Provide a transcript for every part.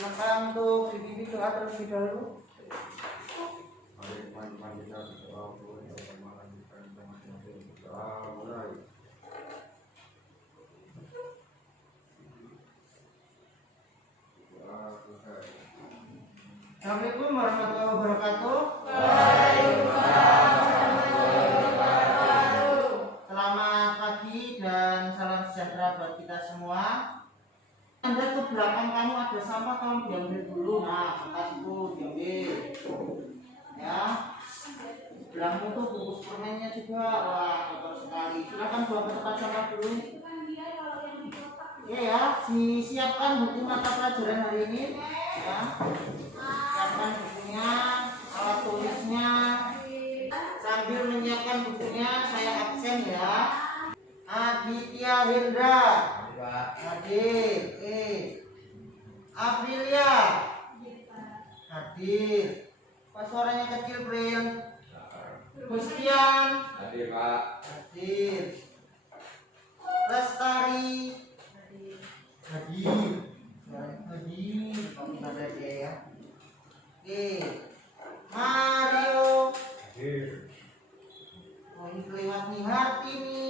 Silakan untuk Bibi doa terlebih dahulu. Assalamualaikum warahmatullahi wabarakatuh. Selamat pagi dan salam sejahtera buat kita semua. Anda ke belakang kamu ada sampah, kamu diambil dulu. Nah, kertas itu diambil. Ya. Belakangmu tuh bungkus permennya juga. Wah, kotor sekali. Silakan buang ke tempat sampah dulu. Oke ya, siapkan buku mata pelajaran hari ini. Ya. Siapkan bukunya, alat tulisnya. Sambil menyiapkan bukunya, saya absen ya. Aditya Hendra. Hadir. Aprilia. Hadir. Pak suaranya kecil, Bril. Gustian. Hadir, Pak. Hadir. Lestari. Hadir. Hadir. Kamu ada dia ya. Oke. Mario. Hadir. Oh, ini kelewat nih Hartini.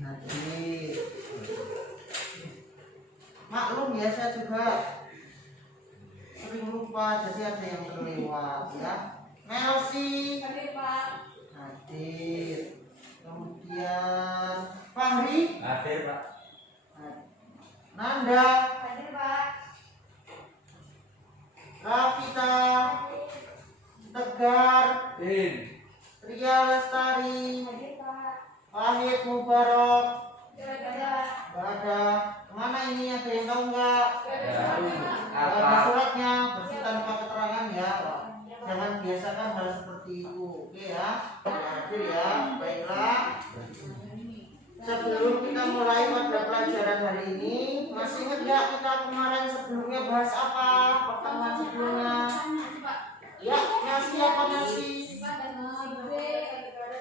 Hadir. Maklum ya, saya juga sering lupa, jadi ada yang terlewat ya. Melsi. Hadir, Pak. Hadir. Kemudian Fahri. Hadir, Pak. Nanda. Hadir, Pak. Rafita. Tegar. In. Ria Lestari. Hadir, Pak. Wahid Mubarak. Ada. Gak ada. Kemana ini, ada yang tahu nggak? Gak ada Apa? suratnya, bersih tanpa keterangan ya. Jangan biasakan hal seperti itu. Oke ya. Hadir ya. Baiklah. Sebelum kita mulai pada pelajaran hari ini, masih ingat nggak kita kemarin sebelumnya bahas apa? Pertemuan sebelumnya. Ya, nasi apa nasi?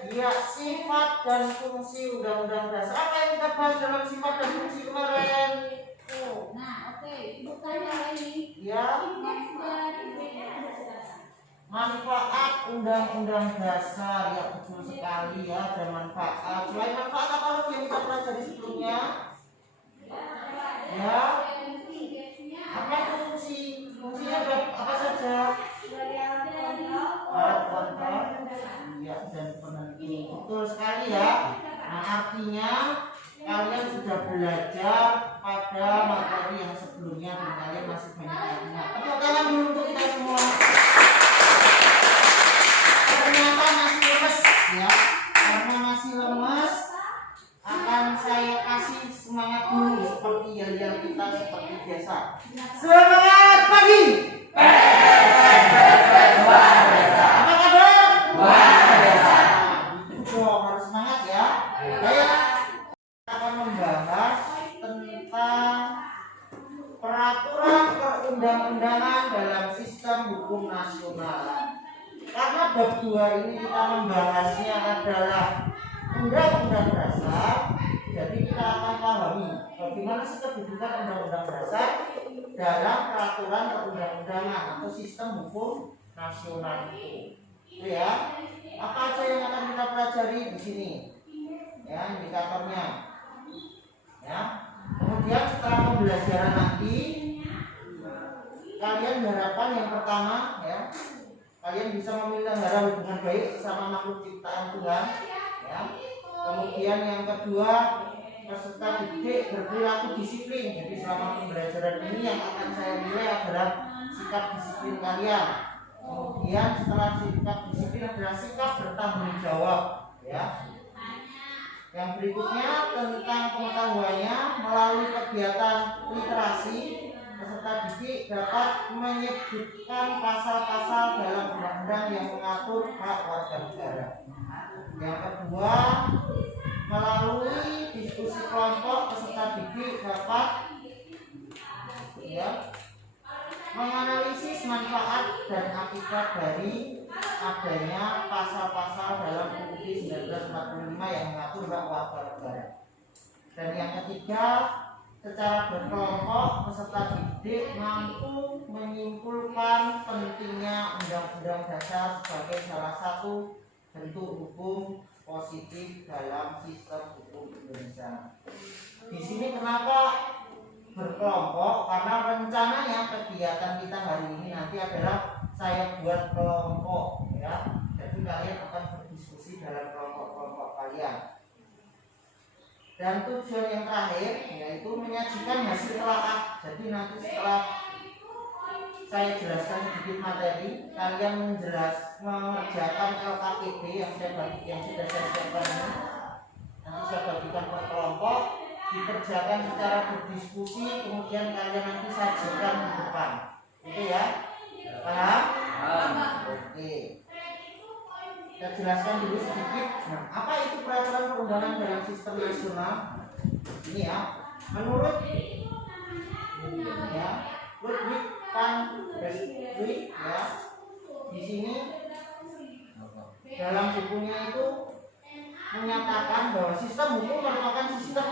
Ya, sifat dan fungsi undang-undang dasar. Apa yang kita bahas dalam sifat dan fungsi kemarin? Nah, oke. Bukannya ini. Ya, manfaat undang-undang dasar. Ya, betul sekali ya, ada manfaat. Selain manfaat apa lagi yang kita pelajari sebelumnya? Ya, apa fungsi? Fungsinya apa saja? Alat kontrol. Ya, dan penentu. Betul sekali ya. Nah, artinya kalian sudah belajar pada materi yang sebelumnya dan kalian masih banyak yang ingat. Tepuk tangan dulu untuk kita semua. Ternyata masih lemes ya. Karena masih lemes, akan saya kasih semangat dulu seperti yang kita seperti biasa. Semangat pagi. Apa kabar? Harus semangat ya. Baik, kita akan membahas tentang peraturan perundang-undangan dalam sistem hukum nasional. Karena bab 2 ini kita membahasnya adalah undang-undang dasar, jadi kita akan pahami bagaimana sih kedudukan undang-undang dasar dalam peraturan perundang-undangan atau sistem hukum nasional itu. Itu ya. Apa aja yang akan kita pelajari di sini? Ya, indikatornya. Ya. Kemudian setelah pembelajaran nanti, kalian harapan yang pertama ya, kalian bisa memelihara hubungan baik sama makhluk ciptaan Tuhan. Ya. Kemudian yang kedua, peserta didik berperilaku disiplin. Jadi selama pembelajaran ini yang akan saya nilai adalah sikap disiplin kalian. Kemudian setelah sikap disiplin adalah sikap bertanggung jawab. Ya. Yang berikutnya tentang pengetahuannya melalui kegiatan literasi, peserta didik dapat menyebutkan pasal-pasal dalam undang-undang yang mengatur hak warga negara. Yang kedua, melalui diskusi kelompok, peserta didik dapat menganalisis manfaat dan akibat dari adanya pasal-pasal dalam UUD 1945 yang mengatur hak warga negara. Dan yang ketiga, secara berkelompok peserta didik mampu menyimpulkan pentingnya Undang-Undang Dasar sebagai salah satu bentuk hukum positif dalam sistem hukum Indonesia. Di sini kenapa berkelompok? Karena rencananya kegiatan kita hari ini nanti adalah saya buat kelompok, ya. Jadi kalian akan berdiskusi dalam kelompok-kelompok kalian. Dan tujuan yang terakhir yaitu menyajikan hasil telaah. Jadi nanti setelah saya jelaskan sedikit materi, kalian mengerjakan LKPD yang sudah saya siapkan ini. Nanti saya bagikan per kelompok, dikerjakan secara berdiskusi, kemudian kalian nanti sajikan di depan. Oke ya? Paham? Oke. Kita jelaskan dulu sedikit. Nah, apa itu peraturan perundangan dalam sistem nasional? Ini ya. Menurut ya, Ludwig van Beek ya. Di sini dalam bukunya itu menyatakan bahwa sistem hukum merupakan sistem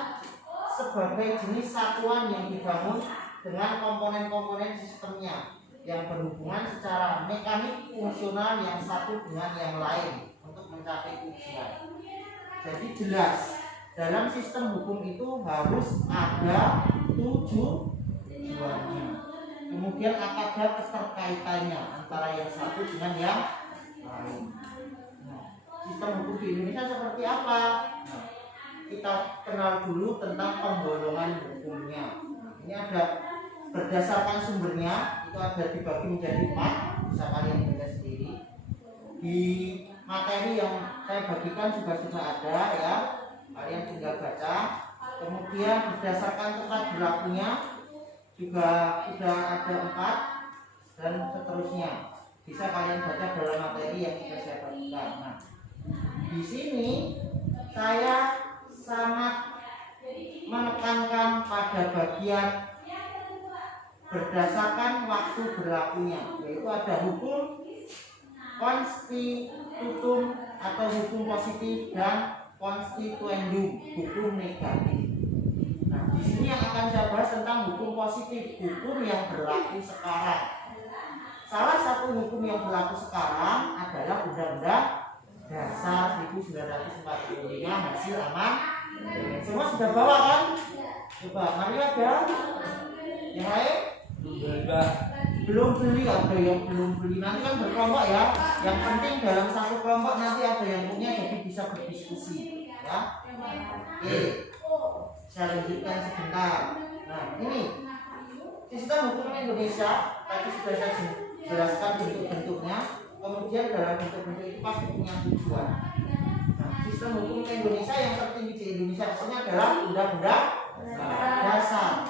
sebagai jenis satuan yang dibangun dengan komponen-komponen sistemnya yang berhubungan secara mekanik fungsional yang satu dengan yang lain untuk mencapai tujuan. Jadi jelas dalam sistem hukum itu harus ada tujuannya. Kemudian ada keterkaitannya antara yang satu dengan yang lain. Nah, sistem hukum di Indonesia seperti apa? Nah, kita kenal dulu tentang pembolongan hukumnya. Ini ada berdasarkan sumbernya, itu ada dibagi menjadi 4, bisa kalian baca sendiri. Di materi yang saya bagikan juga sudah ada ya, kalian tinggal baca. Kemudian berdasarkan tempat berlakunya juga sudah ada 4 dan seterusnya. Bisa kalian baca dalam materi yang sudah saya bagikan. Nah, di sini saya sangat menekankan pada bagian berdasarkan waktu berlakunya, yaitu ada hukum konstitutum atau hukum positif dan konstituendum, hukum negatif. Nah, di sini yang akan saya bahas tentang hukum positif, hukum yang berlaku sekarang. Salah satu hukum yang berlaku sekarang adalah Undang-Undang Dasar 1945 hasil amandemen. Semua sudah bawa kan? Coba, mari ada yang lain? Belum beli, ada yang belum beli. Nanti kan berkelompok ya. Yang penting dalam satu kelompok nanti ada yang punya, jadi bisa berdiskusi ya. Oke, saya lanjutkan sebentar. Nah, ini sistem hukum Indonesia tadi sudah saya jelaskan bentuk-bentuknya. Kemudian dalam bentuk-bentuk itu pasti punya tujuan. Nah, sistem hukum Indonesia yang tertinggi di Indonesia maksudnya adalah Undang-Undang Dasar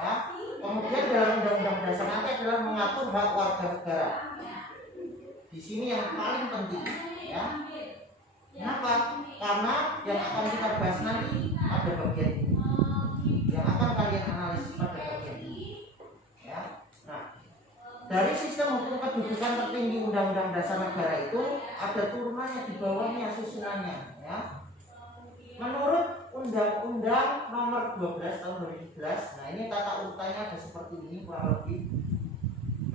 ya. Kemudian dalam Undang-Undang Dasar nanti adalah mengatur hak warga negara. Di sini yang paling penting ya. Kenapa? Karena yang akan kita bahas nanti ada bagian ini. Yang akan kalian analisis pada bagian ini. Ya. Nah, dari sistem hukum kedudukan tertinggi Undang-Undang Dasar Negara itu ada turunannya di bawahnya susunannya ya. Menurut Undang-Undang Nomor 12 Tahun 2011, nah ini tata urutannya ada seperti ini kurang lebih.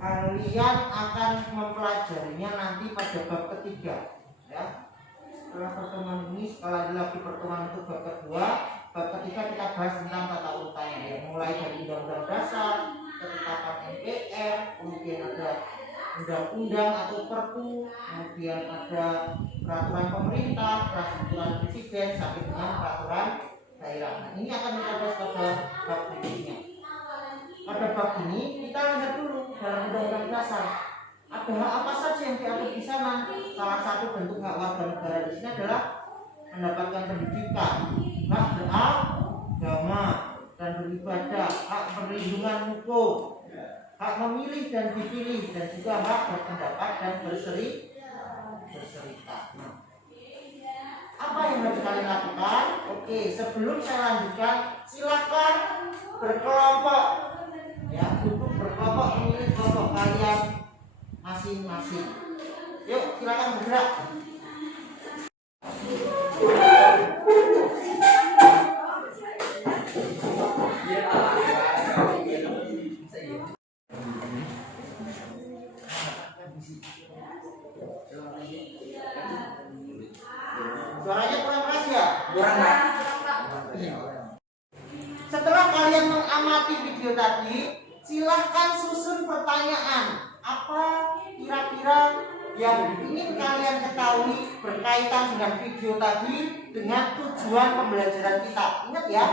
Kalian akan mempelajarinya nanti pada bab ketiga ya. Setelah pertemuan ini, sekali lagi pertemuan itu bab kedua, bab ketiga kita bahas tentang tata urutannya ya. Mulai dari Undang-Undang Dasar, ketetapan MPR, kemudian ada undang-undang atau perpu, kemudian ada peraturan pemerintah, peraturan presiden, sampai dengan peraturan daerah. Nah, ini akan kita bahas pada bab berikutnya. Pada bab ini kita lihat dulu dalam Undang-Undang Dasar ada hak apa saja yang diatur di sana. Salah satu bentuk hak warga negara di sini adalah mendapatkan pendidikan, hak beragama dan beribadah, hak perlindungan hukum, hak memilih dan dipilih, dan juga hak berpendapat dan berserikat. Apa yang harus kalian lakukan? Oke, sebelum saya lanjutkan, silakan berkelompok. Ya, duduk berkelompok, memilih kelompok kalian masing-masing. Yuk, silakan bergerak. Ya. Setelah kalian mengamati video tadi, silahkan susun pertanyaan. Apa kira-kira yang ingin kalian ketahui berkaitan dengan video tadi dengan tujuan pembelajaran kita? Ingat ya,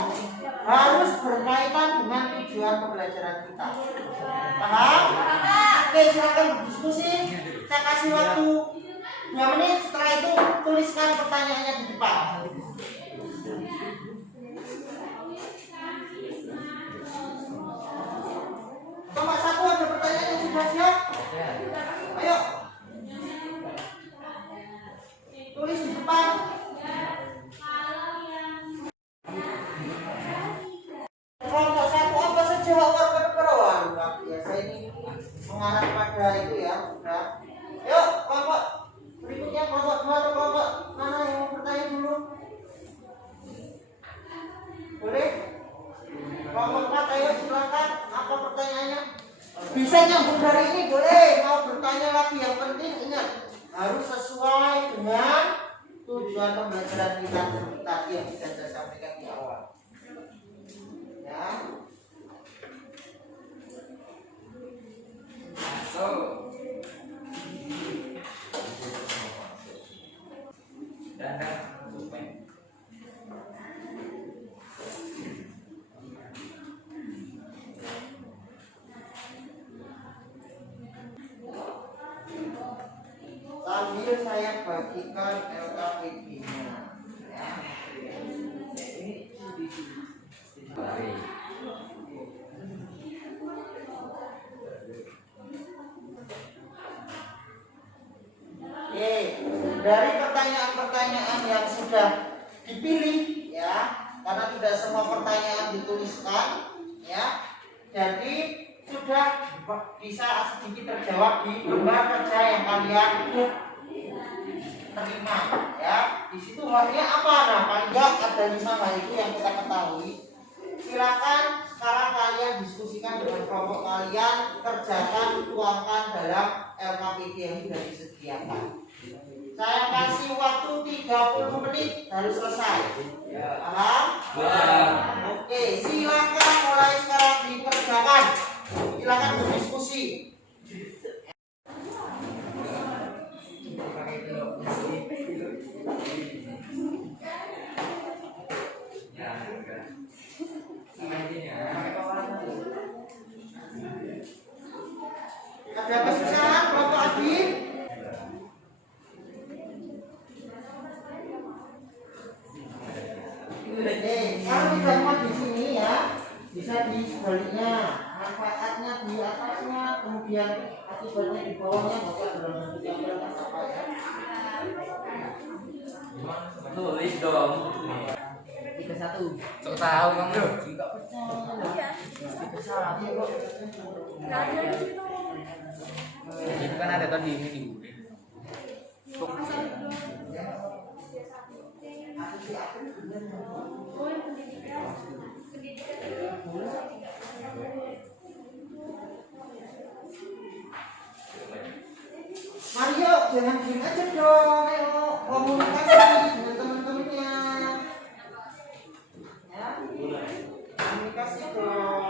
harus berkaitan dengan tujuan pembelajaran kita. Paham? Oke, silakan berdiskusi. Saya kasih waktu 2 menit. Setelah itu tuliskan pertanyaannya di depan. Nomor 1 ada pertanyaan yang sudah siap? Ayo. Tulis di depan. Kelompok 1 apa saja warga perawan? Luar biasa ini mengarah pada itu ya. Sudah. Ayo kelompok berikutnya, kelompok 2 atau kelompok mana yang mau bertanya dulu? Boleh? Kelompok 4 ayo silakan. Apa pertanyaannya? Bisa nyambung dari ini boleh. Mau bertanya lagi, yang penting ingat harus sesuai dengan tujuan pembelajaran kita tadi yang sudah saya sampaikan di awal. Ya. Sambil saya bagikan LKPD-nya. Ya. Oke, dari pertanyaan-pertanyaan yang sudah dipilih ya, karena tidak semua pertanyaan dituliskan ya, jadi sudah bisa sedikit terjawab di lembar kerja yang kalian terima ya. Di situ haknya apa? Nah, paling enggak ada 5 hal itu yang kita ketahui. Silakan sekarang kalian diskusikan dengan kelompok kalian, kerjakan, tuangkan dalam LKPD yang sudah disediakan. Saya kasih waktu 30 menit harus selesai. Paham? Oke, silakan mulai sekarang dikerjakan. Silakan berdiskusi. Ada kesusahan kelompok Adi? Kalau tidak mau di sini ya, bisa di sebaliknya. Manfaatnya di atasnya, kemudian akibatnya di bawahnya, maka dalam bentuk yang berat apa ya? Tulis dong. 31. Sok tahu kamu. Enggak percaya. Salah. Itu kan ada tadi ini di Mario, jangan diem aja dong. Ayo komunikasi dengan teman-temannya. Ya, komunikasi dong.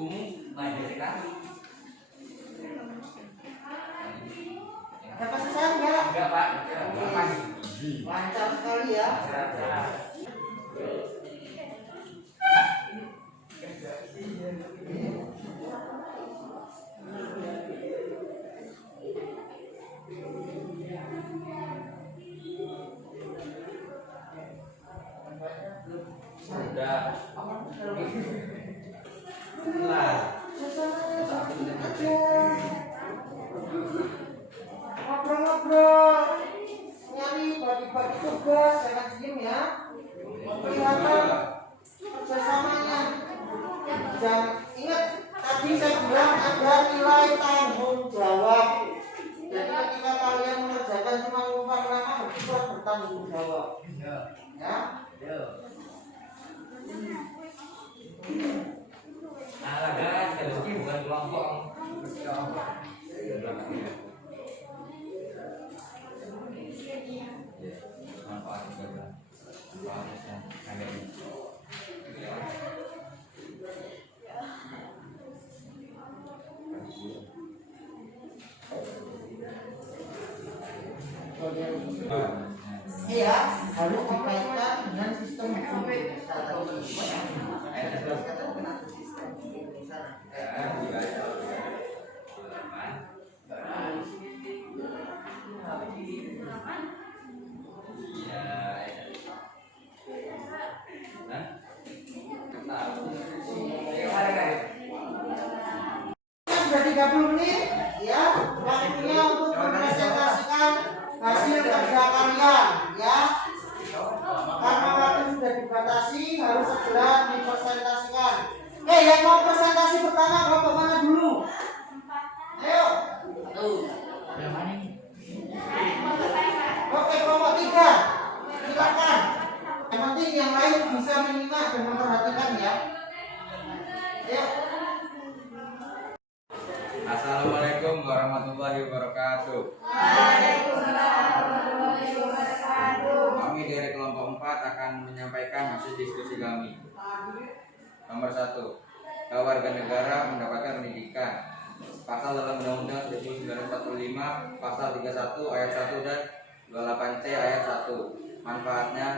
bukumu banyak sekali. Ada kesusahan enggak? Enggak, Pak. Lancar sekali ya. Sudah. Ngobrol-ngobrol, nyari bagi-bagi tugas, jangan diem ya. Kelihatan kerjasamanya. Jangan ingat tadi saya bilang ada nilai tanggung jawab. Jadi ketika kalian mengerjakan cuma ngumpang nama harus bertanggung jawab. Ya. Nah, kan rezeki bukan kelompok. Iya, harus dikaitkan dengan sistem hukum Indonesia tadi. Saya jelaskan kenapa sistem hukum Indonesia. Sudah 30 menit, ya. Waktunya untuk mempresentasikan hasil kerja kalian, ya. Karena waktu sudah dibatasi, harus segera dipresentasikan. Yang mau presentasi pertama, kelompok mana dulu? Ayo. Oke, kelompok 3. Silakan. Yang penting yang lain bisa menyimak dan memperhatikan, ya. Ayo. Assalamualaikum warahmatullahi wabarakatuh. Kami dari kelompok 4 akan menyampaikan hasil diskusi kami. Nomor 1, warga negara mendapatkan pendidikan. Pasal dalam Undang-Undang 1945, Pasal 31 ayat 1 dan 28C ayat 1. Manfaatnya,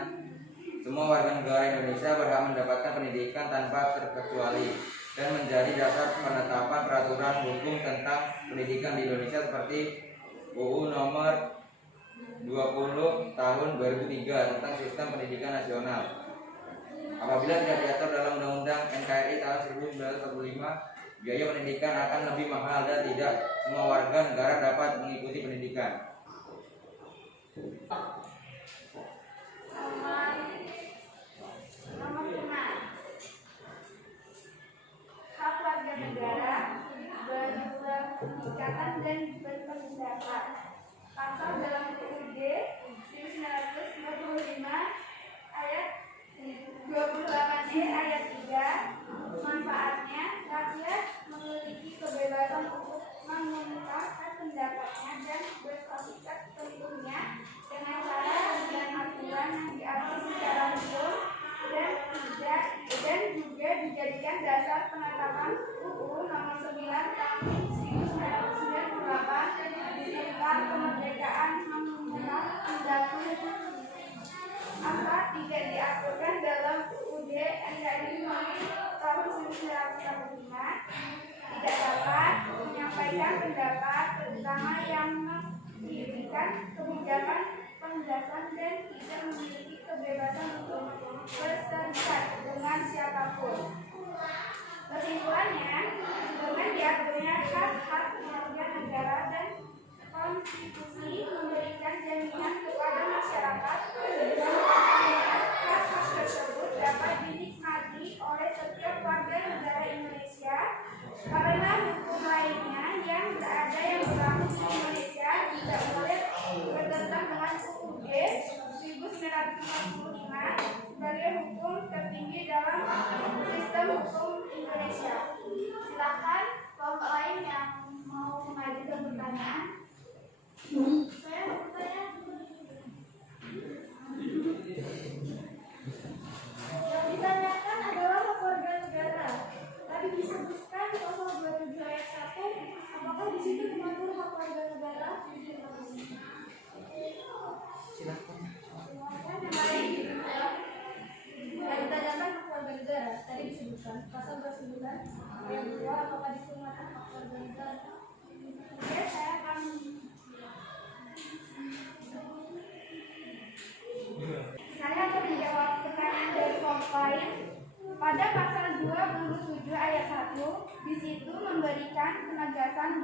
semua warga negara Indonesia berhak mendapatkan pendidikan tanpa terkecuali dan menjadi dasar penetapan peraturan hukum tentang pendidikan di Indonesia seperti UU nomor 20 tahun 2003 tentang sistem pendidikan nasional. Apabila tidak diatur dalam Undang-Undang NKRI tahun 1945, biaya pendidikan akan lebih mahal dan tidak semua warga negara dapat mengikuti pendidikan. Nomor 5. Hak warga negara berpendidikan dan berpendapat. Pasal dalam UUD 1945 ayat 28C ayat 3. Manfaatnya, rakyat memiliki kebebasan untuk mengungkapkan pendapatnya dan berserikat tentunya dengan cara dan aturan yang diatur secara hukum dan juga dijadikan dasar penetapan UU nomor 9 tahun 1998 tentang kemerdekaan mengumpulkan pendapat. Apa tidak diaturkan dalam UUD NKRI tahun 1945 tidak dapat menyampaikan pendapat terutama yang memberikan kebijakan penjelasan dan tidak memiliki kebebasan untuk berserikat dengan siapapun. Kesimpulannya, dengan diaturnya hak-hak warga negara dan konstitusi memberikan jaminan kepada masyarakat bahwa hak-hak tersebut dapat dinikmati oleh setiap warga negara Indonesia karena hukum lainnya yang berada yang berlaku di Indonesia tidak boleh bertentangan dengan UUD 1945 sebagai hukum tertinggi dalam sistem hukum Indonesia. Silakan kelompok lain yang mau mengajukan pertanyaan. Saya mau bertanya. Yang ditanyakan adalah hak warga negara. Tadi disebutkan pasal 27 ayat 1. Apakah di situ mengatur hak warga negara? Silakan. Yang lain. Yang ditanyakan hak warga negara. Tadi disebutkan pasal 29 ayat 2. Apakah di situ mengatur hak warga negara? Oke, saya akan menjawab pertanyaan dari kelompok lain. Pada pasal 27 ayat 1, di situ memberikan penegasan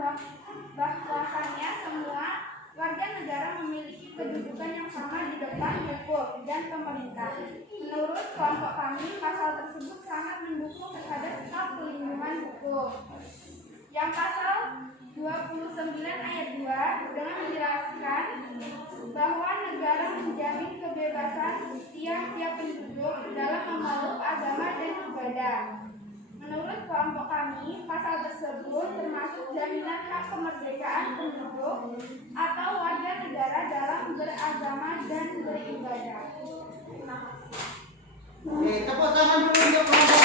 bahwasannya semua warga negara memiliki kedudukan yang sama di depan hukum dan pemerintah. Menurut kelompok kami, pasal tersebut sangat mendukung terhadap hak pelindungan hukum. Yang pasal 29 ayat 2 dengan menjelaskan bahwa negara menjamin kebebasan tiap-tiap penduduk dalam memeluk agama dan ibadah. Menurut kelompok kami, pasal tersebut termasuk jaminan hak kemerdekaan penduduk atau warga negara dalam beragama dan beribadah. Oke, tepuk tangan dulu untuk kelompok.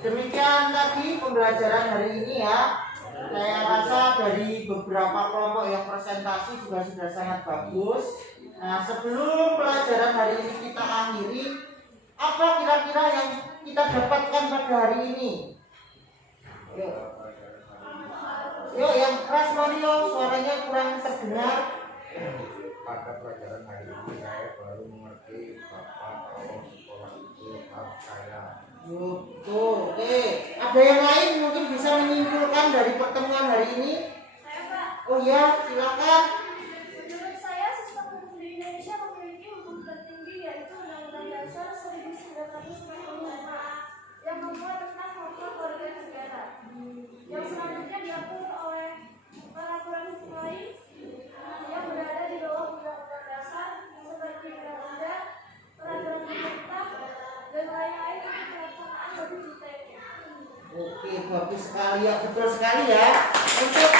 Demikian tadi pembelajaran hari ini ya. Saya rasa dari beberapa kelompok yang presentasi juga sudah sangat bagus. Nah, sebelum pelajaran hari ini kita akhiri, apa kira-kira yang kita dapatkan pada hari ini? Yuk, yang keras Mario, suaranya kurang terdengar. Pada pelajaran hari ini saya baru mengerti Bapak kalau sekolah itu harus kaya. Betul, oke. Ada yang lain mungkin bisa menyimpulkan dari pertemuan hari ini? Saya, Pak. Oh ya, silakan. Menurut saya, sistem hukum di Indonesia memiliki hukum tertinggi yaitu Undang-Undang Dasar 1945 yang membuat tentang hak warga negara. Yang selanjutnya diatur oleh peraturan hukum lain yang berada di bawah Undang-Undang Dasar seperti Undang-Undang, peraturan pemerintah, dan lain-lain untuk pelaksanaan lebih detailnya. Oke, bagus sekali ya, betul sekali ya. Untuk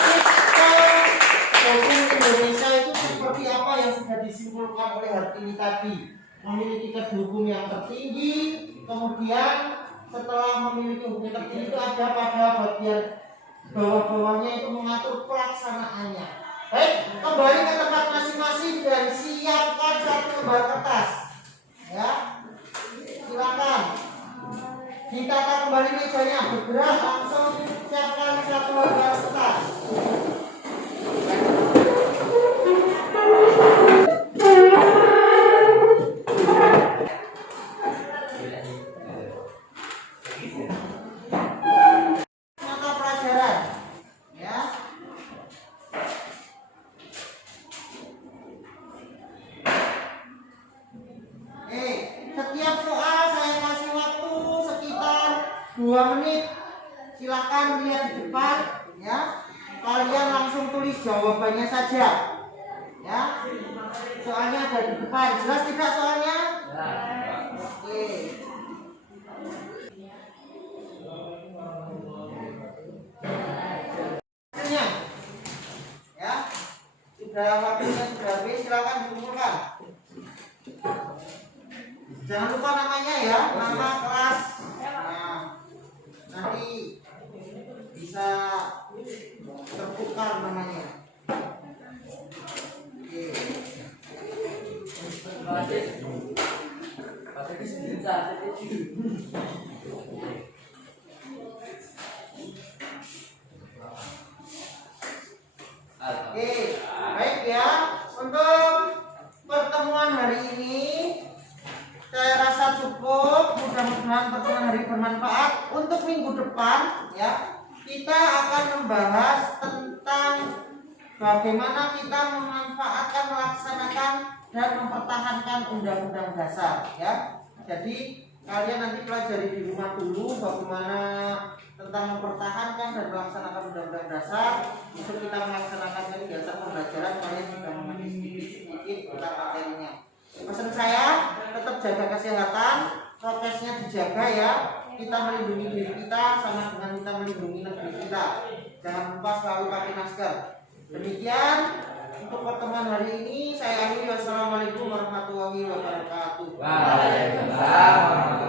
sistem hukum Indonesia itu seperti apa yang sudah disimpulkan oleh Hartini tadi, memiliki kedudukan yang tertinggi, kemudian setelah memiliki hukum tertinggi itu ada pada bagian bawah-bawahnya itu mengatur pelaksanaannya. Baik, kembali ke tempat masing-masing dan siapkan satu lembar kertas. Ya, silakan. Ditata kembali mejanya, bergerak langsung siapkan satu lembar kertas. Mata pelajaran, ya. Setiap soal saya kasih waktu sekitar 2 menit. Silakan lihat di depan, ya. Kalian langsung tulis jawabannya saja, ya. Soalnya ada di depan. Jelas tidak soalnya? Oke. Hasilnya, ya. Sudah waktunya sudah habis. Silakan dikumpulkan. Jangan lupa namanya ya, nama kelas. Nah, nanti bisa tertukar namanya. Oke. Oke, baik ya. Untuk pertemuan hari ini saya rasa cukup. Mudah-mudahan pertemuan hari bermanfaat. Untuk minggu depan ya, kita akan membahas tentang bagaimana kita memanfaatkan, melaksanakan dan mempertahankan Undang-Undang Dasar ya. Jadi kalian nanti pelajari di rumah dulu bagaimana tentang mempertahankan dan melaksanakan Undang-Undang Dasar. Untuk kita melaksanakan kegiatan pembelajaran, kalian sudah mengerti sedikit tentang materinya. Pesan saya, tetap jaga kesehatan, prokesnya dijaga ya. Kita melindungi diri kita sama dengan kita melindungi negeri kita. Jangan lupa selalu pakai masker. Demikian untuk pertemuan hari ini saya akhiri. Wassalamualaikum warahmatullahi wabarakatuh. Waalaikumsalam.